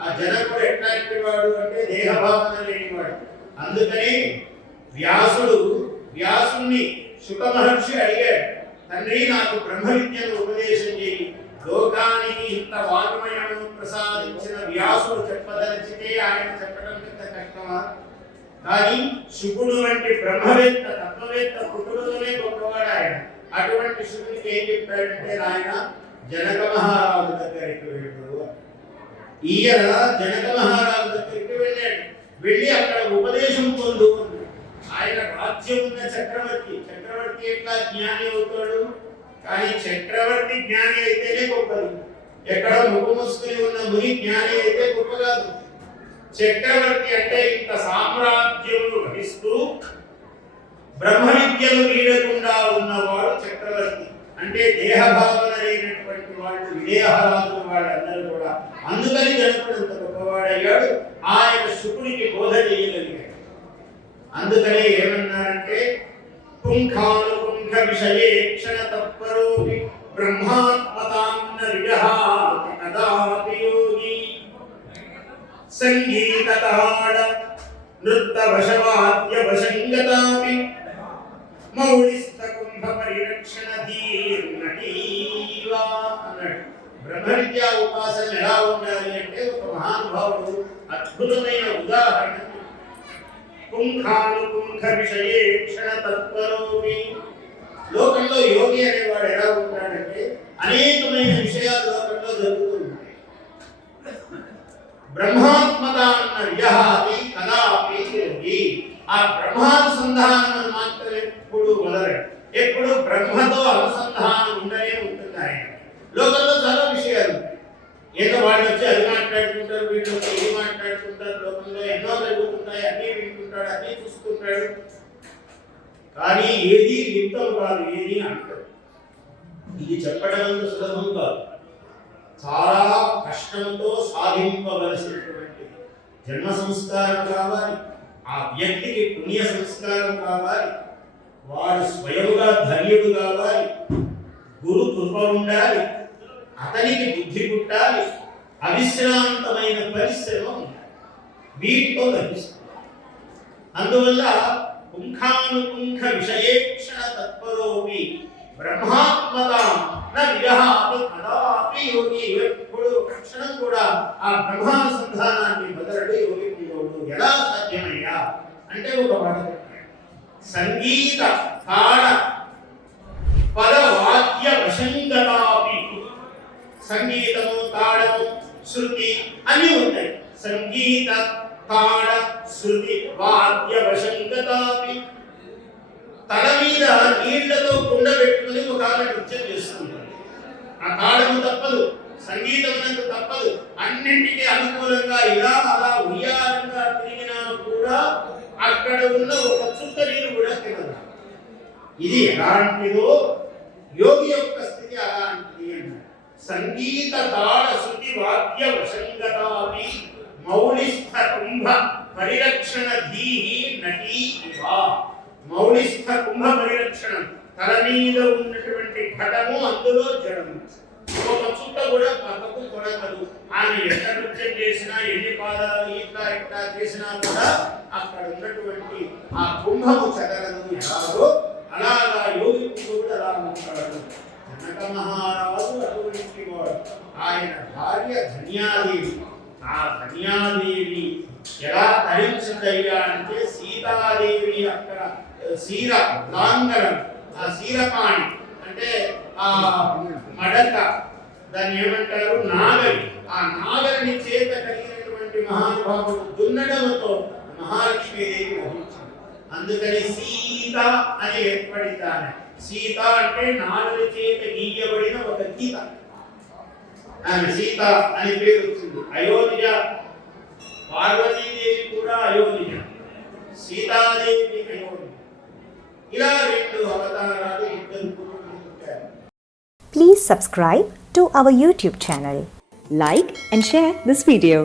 ఆ జనకుడు ఎట్లాంటి వాడు అంటే దేహభావన లేనివాడు. అందుకని వ్యాసుని శుక మహర్షి అడిగాడు, తండ్రి నాకు బ్రహ్మ విద్యను ఉపదేశం చేయి. లోకానికి ఇంత వాగ్మయము ప్రసాదించిన వ్యాసుడు చెప్పదలిచితే ఆయన చెప్పడం పెద్ద కష్టమా? కానీ శుకుడు వంటి బ్రహ్మవేత్త తత్వవేత్త పుట్టుకతోనే గొప్పవాడు ఆయన. అటువంటి శుకుడికి ఏం చెప్పాడంటే, ఆయన జనక మహారాజు దగ్గరికి వెళ్ళు. ఈయన జనక మహారాజు దగ్గరికి వెళ్ళాడు. వెళ్ళి అక్కడ ఉపదేశం పొందు. ఆయన రాజ్యం ఉన్న చక్రవర్తి ఎట్లా జ్ఞాని అవుతాడు? కానీ చక్రవర్తి జ్ఞాని అయితేనే గొప్పది. ఎక్కడ ముఖముసుకుని ఉన్న ముని జ్ఞాని అయితే గొప్ప కాదు. చక్రవర్తి అంటే ఇంత సామ్రాజ్యమును వహిస్తూ బ్రహ్మ విద్యను వీడకుండా ఉన్నవాడు చక్రవర్తి. అంటే దేహభావన లేనటువంటి వాళ్ళు విదేహరాజుల వాళ్ళందరూ కూడా. అందుకని జనకుడు అంత గొప్పవాడయ్యాడు. ఆయన శుకుడికి బోధ చేయగలిగాడు. అందుకనే ఏమన్నారంటే, పుంఖానుపుంఖ విషయే క్షణ తత్పరోపి బ్రహ్మాత్మతాన్న విజహాతి కదాపి యోగి సంగీతతాడ నృత్తవశవాద్య వశంగతాపి మౌళిస్థ కుంభ పరిరక్షణ ధీర్నటీవా అన్నాడు. బ్రహ్మ విద్యా ఉపాసన ఎలా ఉండాలి అంటే, ఒక మహానుభావుడు అద్భుతమైన ఉదాహరణ, పుంఖానుపుంఖ విషయే క్షణ తత్పరోపి. లోకంలో యోగి అనేవాడు ఎలా ఉంటాడంటే, అనేకమైన విషయాలు లోకంలో జరుగుతూ ఉంటాయి. బ్రహ్మాత్మతాన్న విజహాతి కదాపి యోగి. ఆ బ్రహ్మానుసంధానం మాత్రం ఎప్పుడు వదలడు. ఎప్పుడు బ్రహ్మతో అనుసంధానం ఉండనే ఉంటుంది ఆయన. లోకంలో చాలా విషయాలు, ఏదో వాళ్ళు వచ్చి అది మాట్లాడుకుంటారు, వీళ్ళు వచ్చి ఇది మాట్లాడుకుంటారు. లోకంలో ఎన్నో జరుగుతుంటాయి, అన్నీ వింటుంటాడు, అన్నీ చూస్తుంటాడు. కానీ ఏది లిప్తం కాదు, ఏది అంటారు. ఇది చెప్పడం అంత సులభం కాదు. చాలా కష్టంతో సాధింపవలసినటువంటి జన్మ సంస్కారం కావాలి. ఆ వ్యక్తికి పుణ్య సంస్కారం కావాలి. వాడు స్వయముగా ధన్యుడు కావాలి. గురు కృప ఉండాలి. అతనికి బుద్ధి పుట్టాలి. అవిశ్రాంతమైన పరిశ్రమ ఉండాలి. వీటితో లభిస్తుంది. అందువల్ల పుంఖానుపుంఖ విషయేక్షణ తత్పరోపి బ్రహ్మాత్మత న విజహాతి కదాపి యోగి. ఎప్పుడు క్షణం కూడా ఆ బ్రహ్మానుసంధానాన్ని బదలడు యోగి పుంగోడు. ఎలా సాధ్యమయ్యా అంటే, ఒక మాట సంగీత తాళ పద వాద్య వశంగతాపి. సంగీతము, తాళము, శృతి అన్నీ ఉంటాయి. సంగీత తాళ శృతి వాద్య వశంగతాపి. తల మీద నీళ్లతో కుండ పెట్టుకుని ఒక ఆమె నృత్యం చేస్తుంటారు. ఆ తాళము తప్పదు, సంగీతమునకు తప్పదు. అన్నింటికీ అనుకూలంగా ఇలా అలా ఉయ్యాలంగా తిరిగినా కూడా అక్కడ ఉన్న ఒక చుక్క నీరు కూడా తినదు. ఇది ఎలాంటిదో యోగి యొక్క స్థితి అలాంటిది అన్నారు. సంగీత తాళ శృతి వాద్య వశంగతాపి మౌళిస్థ కుంభ పరిరక్షణ ధీహి నటీ ఇవ. మౌళిస్థ కుంభ పరిరక్షణం, తల మీద ఉన్నటువంటి ఘటము, అందులో జడము. ఒక చుట్ట కూడా పక్కకు కొడకదు. ఆయన ఎంత నృత్యం చేసినా, ఎన్ని పాదాలు ఇట్లా చేసినా కూడా అక్కడ ఉన్నటువంటి ఆ కుంభము చదరదు. ఎలాగో అలాగా యోగి కూడా అలా ఉంటాడు. జనక మహారాజు అటువంటి వాడు. ఆయన భార్య ధన్యాదేవి. ఆ ధన్యాదేవి ఎలా తరించిందయ్యా అంటే, సీతాదేవి అక్కడ శీర లాంగరం, ఆ శీరపాణి అంటే ఆ మడక, దాన్ని ఏమంటారు, నాగలి. ఆ నాగలిని చేత కలిగినటువంటి మహానుభావుడు దున్నడంతో మహాలక్ష్మీదేవి వహించింది. అందుకని సీత అని ఏర్పడితాను. సీత అంటే నాగలి చేత గీయబడిన ఒక గీత. ఆమె సీత అని పేరు వచ్చింది. అయోధ్య, పార్వతీదేవి కూడా అయోధ్య, సీతాదేవి అయోధ్య. ఇలా రెండు అవతారాలు, ఇద్దరు పురుషులు పుట్టారు. Please subscribe to our YouTube channel. Like and share this video.